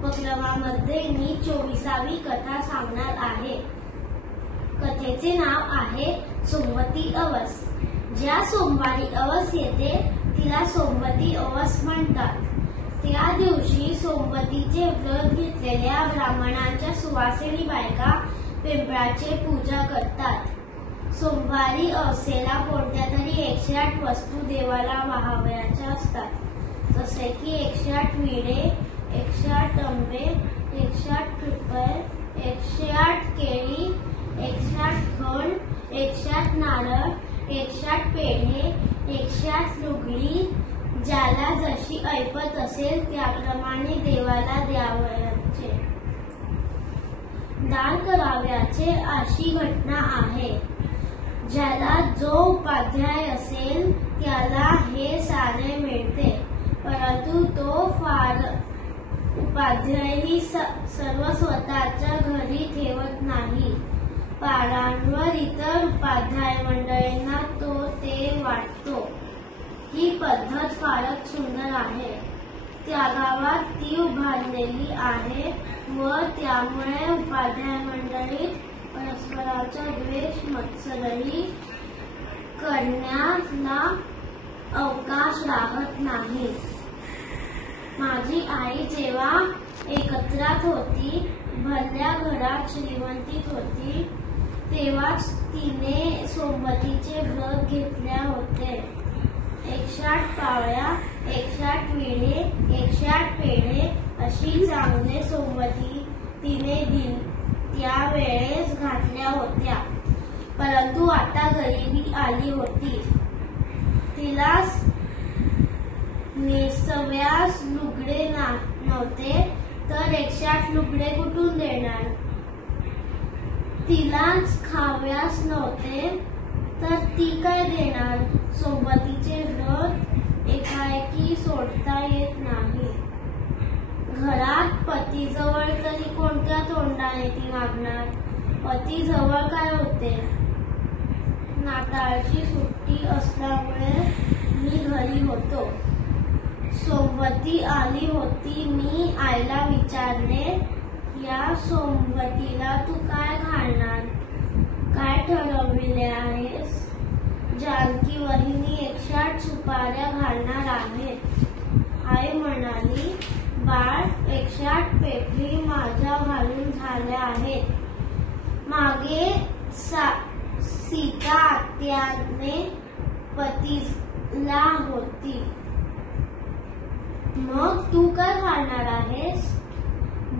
उपक्रमामध्ये मी 24वी कथा सांगणार आहे। कथेचे नाव आहे सोमवती अवस। ज्या सोमवारी अवस येते तिला सोमवती अवस म्हणतात। त्या दिवशी सोमवतीचे व्रत घेतलेल्या ब्राह्मणांच्या सुवासिनी बायका पिंपळाची पूजा करतात। सोमवारी अवसेला कोणत्या तरी 108 वस्तू देवाला वाहावयाच्या असतात, जसे की 108 विडे, 108 आंबे, 108 पिंपळ, 108 केळी, 108 खण, 108 नारळ, 108 पेढे, 108 लुगडी, ज्याला जशी ऐपत असेल त्याप्रमाणे देवाला द्यावयाचे, दान करावयाचे अशी घटना आहे। ज्याला जो उपाध्याय असेल त्याला हे सारे मिळते, परंतु तो उपाध्यायही सर्व स्वतःच्या घरी ठेवत नाही। पारांवर इतर उपाध्याय मंडळींना तो ते वाटतो। ही पद्धत फारच सुंदर आहे। त्या गावात ती उभारलेली आहे व त्यामुळे उपाध्याय मंडळीत परस्पराचा द्वेष मत्सरही करण्याला अवकाश राहत नाही। माझी आई जेव्हा एकत्रात होती, भरल्या घरात श्रीमंतीत होती, तेव्हाच तिने सोमवतीचे व्रत घेतले होते। 108 पावळ्या, 108 विडे, 108 पेढे अशी चांगले सोमवती तिने त्यावेळेस घातल्या होत्या, परंतु आता गरिबी आली होती। तिला नेसव्यास लुगडे नव्हते, तर 108 लुगडे कुठून देणार? तिलाच खाव्यास नव्हते, तर ती काय देणार? सोमवतीचे व्रत एकाएकी सोडता येत नाही। घरात पतीजवळ तरी कोणत्या तोंडाने ती मागणार? पतीजवळ काय होते? नाताळची सुट्टी असल्यामुळे मी घरी होतो। सोमवती आली होती। मी आईला विचारले, या सोमवतीला तू काय घालणार? काय ठरविले आहेस? जानकी वहिनी 108 सुपाऱ्या घालणार आहेत। आई म्हणाली, बाळ, 108 पेठी माझ्या घालून झाल्या आहेत। मागे सीता आत्याने पतीला होती, मग तू काय घालणार आहेस?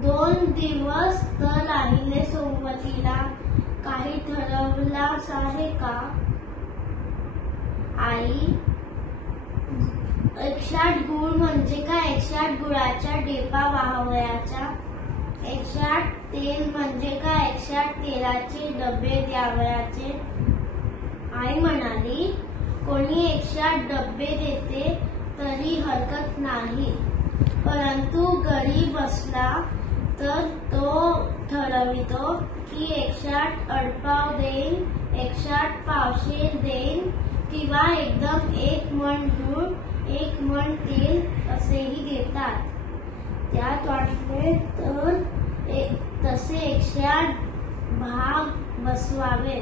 2 दिवस तर राहिले सोमवतीला, काही ठरवलास आहे का? आई, 108 गुळ म्हणजे काय? 108 गुळाच्या डेपा वाहावयाच्या। 108 तेल म्हणजे काय? 108 तेलाचे डबे द्यावयाचे। आई म्हणाली, कोणी 108 डबे देते तरी हरकत नाही, परंतु गरीब असला तर तो ठरवितो की 108 अडपाव देईन, 108 पावशेर देईन, किंवा एकदम 1 मण गूळ, 1 मण तेल असेही देतात। त्यात वाटले तर तसे 108 भाग बसवावे।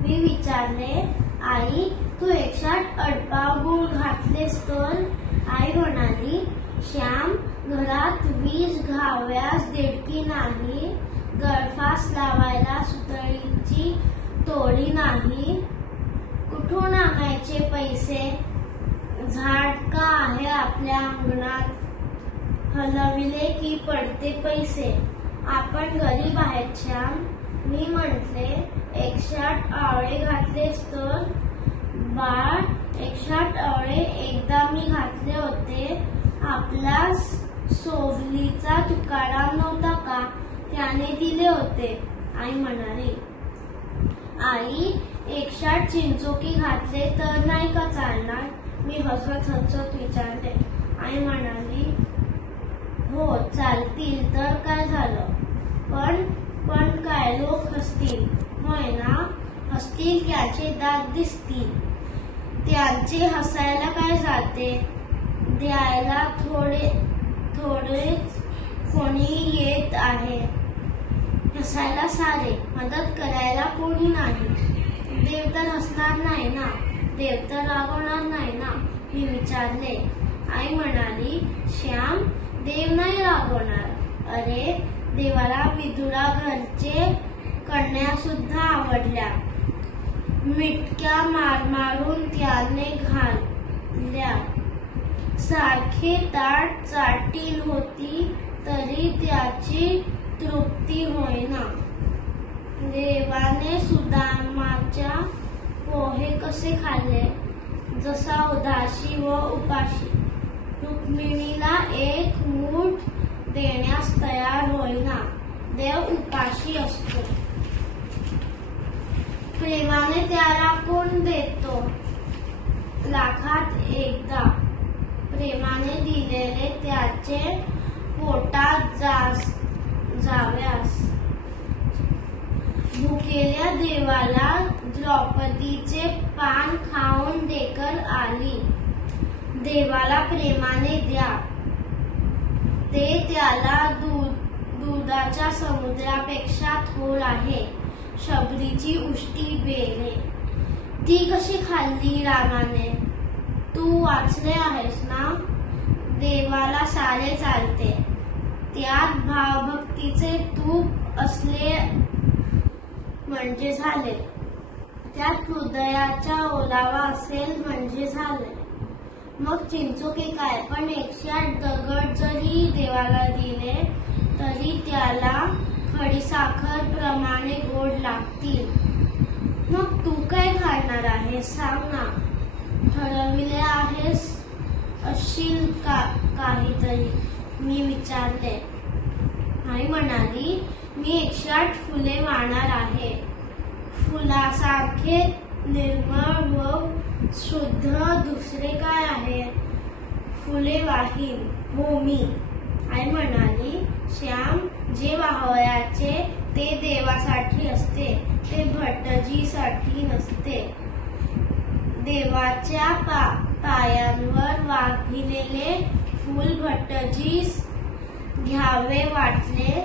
मी विचारले, आई, तू 108 अडपाव गूळ घातलेस तर? आई म्हणाली, श्याम, घरात वीज घाव्यास देडकी नाही, गळफास लावायला सुतळीची तोडी नाही, कुठून आणायचे पैसे? झाड का आहे आपल्या अंगणात, हलविले की पडते पैसे। आपण गरीब आहेत श्याम। मी म्हटले, 108 आवळे घातलेस तर? बाळ, 108 आवळे एकदा मी घातले होते। आपला सोवलीचा तुकाराम नव्हता का, त्याने दिले होते। आई म्हणाली, आई, 108 चिंचोकी घातले तर नाही का चालणार? मी हसत हसत विचारले। आई म्हणाली, हो, चालतील तर काय झालं, पण काय लोक हसतील, होय ना? हसतील त्याचे दात दिसतील, त्यांचे हसायला काय जाते? द्यायला थोडे थोडेच कोणी येत आहे. हसायला सारे, मदत करायला कोणी नाही. देव तर हसणार नाही ना, देव तर रागवणार नाही ना, मी विचारले. आई म्हणाली, श्याम, देव नाही रागवणार. अरे, देवाला विदुरा घरचे कन्या सुद्धा आवडल्या. मिटक्या मारून त्याने घालल्या. सारखे ताट चाटील होती तरी त्याची तृप्ती होईना. देवाने सुदामाच्या पोहे कसे खाल्ले, जसा उदासी व उपाशी. रुक्मिणीला एक मूठ देण्यास तयार होईना. देव उपाशी असतो. प्रेमाने त्याला कोण देतो? लाखात एकदा. प्रेमाने दिलेले त्याचे पोटात जाव्यास. भुकेल्या देवाला द्रौपदीचे पान खाऊन ढेकर आली. देवाला प्रेमाने द्या, ते त्याला दुधाच्या समुद्रापेक्षा थोर आहे. शबरीची उष्टी बेले, ती कशी खाल्ली रामाने? तू वाचले आहेस ना? देवाला सारे चालते, त्यात भावभक्तीचे तूप असले म्हणजे झाले. त्यात हृदयाचा ओलावा असेल म्हणजे झाले. मग चिंचोके काय, पण 108 दगड जरी देवाला दिले तरी त्याला खडीसाखर प्रमाणे गोड लागतील. मग तू काय खाणार आहेस, सांग ना. ठरविले आहेस असशील काहीतरी, मी विचारले. आई म्हणाली, मी 108 फुले वाहणार आहे. फुलासारखे निर्मळ व शुद्ध दुसरे काय आहे? फुले वाहीन. हो, मी. आई म्हणाली, श्याम, जे वाहायचे ते देवासाठी असते, ते भटजीसाठी नसते. देवाच्या पायांवर वाहिलेले फूल भटजीस घ्यावे वाटले,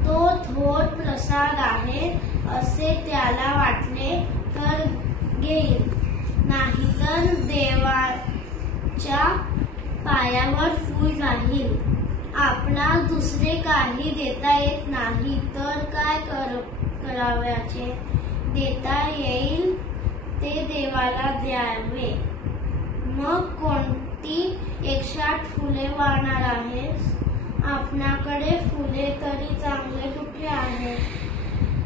तो थोर प्रसाद आहे असे त्याला वाटले तर घेईल, नाहीतर देवाच्या पायावर फूल राहील. आपणास दुसरे काही देता येत नाही तर काय करावयाचे? देता येईल ते देवाला द्यावे. मग कोणती 108 फुले वाहणार आहेस? आपणाकडे फुले तरी चांगले कुठे आहेत?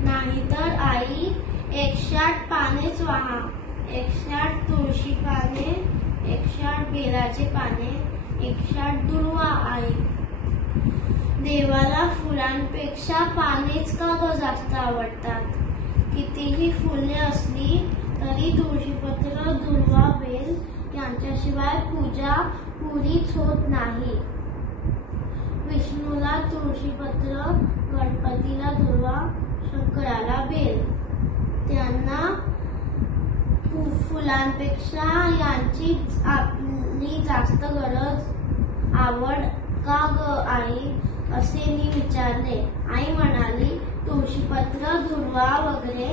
नाहीतर आई, 108 पानेच वाहा. 108 तुळशी पाने, 108 बेलाचे पाने, 108 दुर्वा. आई, देवाला फुलांपेक्षा पानेच का ग जास्त आवडतात? कितीही फुले असली तरी तुळशीपत्र, दुर्वा, बेल यांच्याशिवाय पूजा पुरीच होत नाही. विष्णूला तुळशीपत्र, गणपतीला दुर्वा, शंकराला बेल. त्यांना फुलांपेक्षा यांची आपली जास्त आवड का ग आई, असे मी विचारले. आई म्हणाली, तुळशीपत्र, दुर्वा वगैरे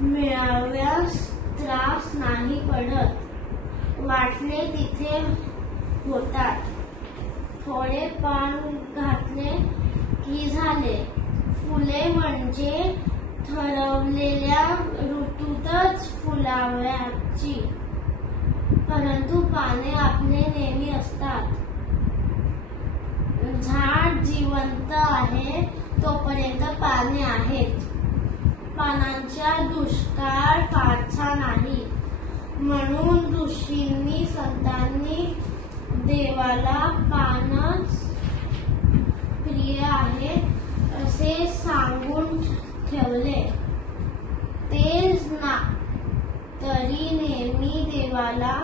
मिळाव्यास त्रास नाही पडत. वाटले तिथे होतात. थोडे पान घातले की झाले. फुले म्हणजे ठरवलेल्या ऋतूतच फुलाव्याची, परंतु पाने आपले नेहमी असतात. झाड जिवंत आहे तोपर्यंत पाने आहेत. पानांचा दुष्काळ फारसा नाही. म्हणून ऋषींनी, संतांनी देवाला पानच प्रिय आहे असे सांगून ठेवले. तेच ना, तरी नेहमी देवाला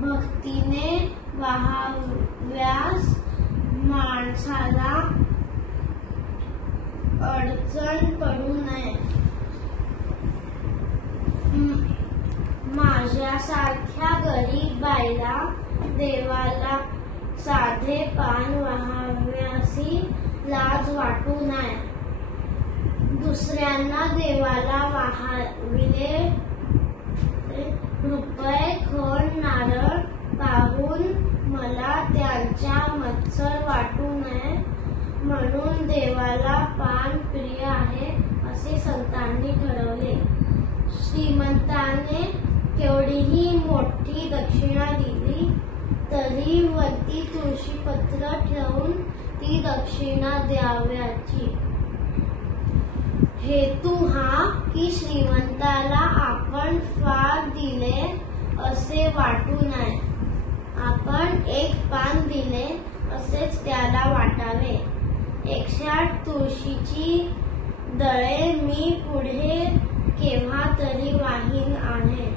भक्तीने वाहाव्यास माणसाला अडचण पडू नये. माझ्यासारख्या गरीब बाईला देवाला साधे साधे पान वाहाव्यासी लाज वाटू नये. दुसऱ्यांना देवाला वाहाविले रुपये खण नारळ पाहून मला त्यांच्या मत्सर वाटू नये म्हणून देवाला पान प्रिय आहे असे संतांनी ठरवले. श्रीमंताने केवढीही मोठी दक्षिणा दिली तरी वरती तुळशीपत्र ठेवून ती दक्षिणा द्यावयाची. हेतू हा की श्रीमंताला आपण फार दिले असे वाटू नये. आपण एक पान दिले असेच त्याला वाटावे. 108 तुळशीची दळे मी पुढे केव्हा तरी वाहीन आहे.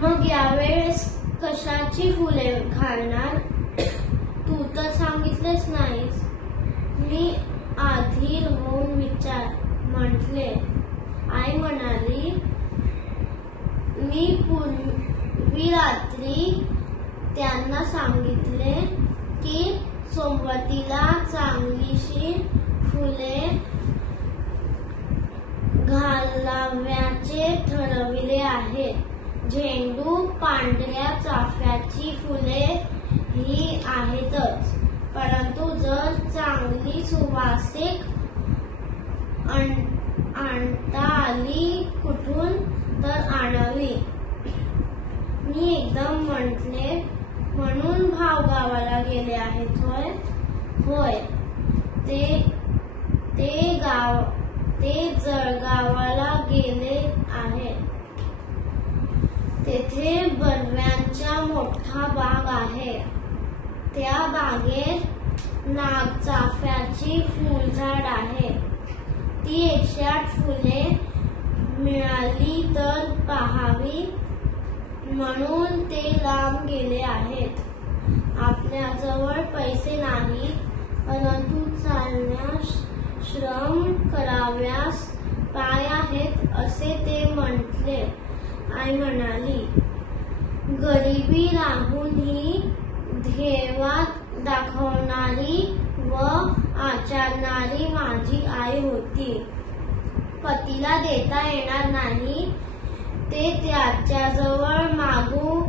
मग यावेळेस कशाची फुले घालणार? तू तर सांगितलेच नाहीस. मी अधीर होऊन म्हटले. आई म्हणाली, मी पूर्वी रात्री त्यांना सांगितले की सोमवतीला चांगलीशी फुले घालाव्याचे ठरविले आहे. झेंडू, पांढऱ्या चाफ्याची फुले ही आहेतच, परंतु जर चांगली सुवासिक आणता आली कुठून तर आणावी. मी एकदम म्हटले, म्हणून भाव गावाला गेले आहेत होय? होय, ते जळगावाला गेले आहेत. तेथे बलव्यांचा मोठा बाग आहे. त्या बागेत नागचाफ्याची फुलझाड आहे. ती 108 फुले मिळाली तर पाहावी म्हणून ते लांब गेले आहेत. आपल्याजवळ पैसे नाहीत, परंतु चालण्यास श्रम कराव्यास पाय आहेत असे ते म्हटले. आई म्हणाली, गरिबी राहूनही ध्येय दाखवणारी व आचरणारी माझी आई होती. पतीला देता येणार नाही ते त्याच्याजवळ मागू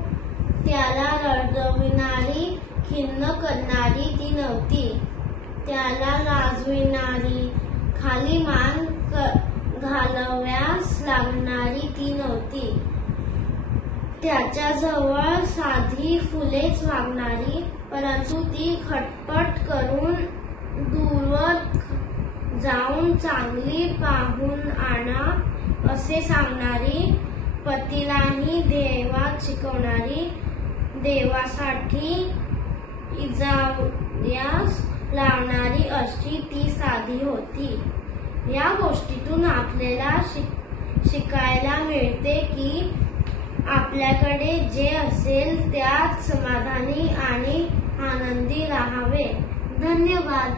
त्याला रडविणारी, खिन्न करणारी ती नव्हती. त्याला लाजविणारी, खाली मान घालाव्यास लागणारी ती नव्हती. त्याच्याजवळ साधी फुलेच मागणारी, परंतु ती खटपट करून दूरवर जाऊन चांगली पाहून आणा असे सांगणारी, पतीलाही देवात शिकवणारी, देवासाठी इजावयास लावणारी अशी ती साधी होती. या गोष्टीतून आपल्याला शिकायला मिळते की आपल्याकडे जे असेल त्यात समाधानी आणि आनंदी राहावे. धन्यवाद.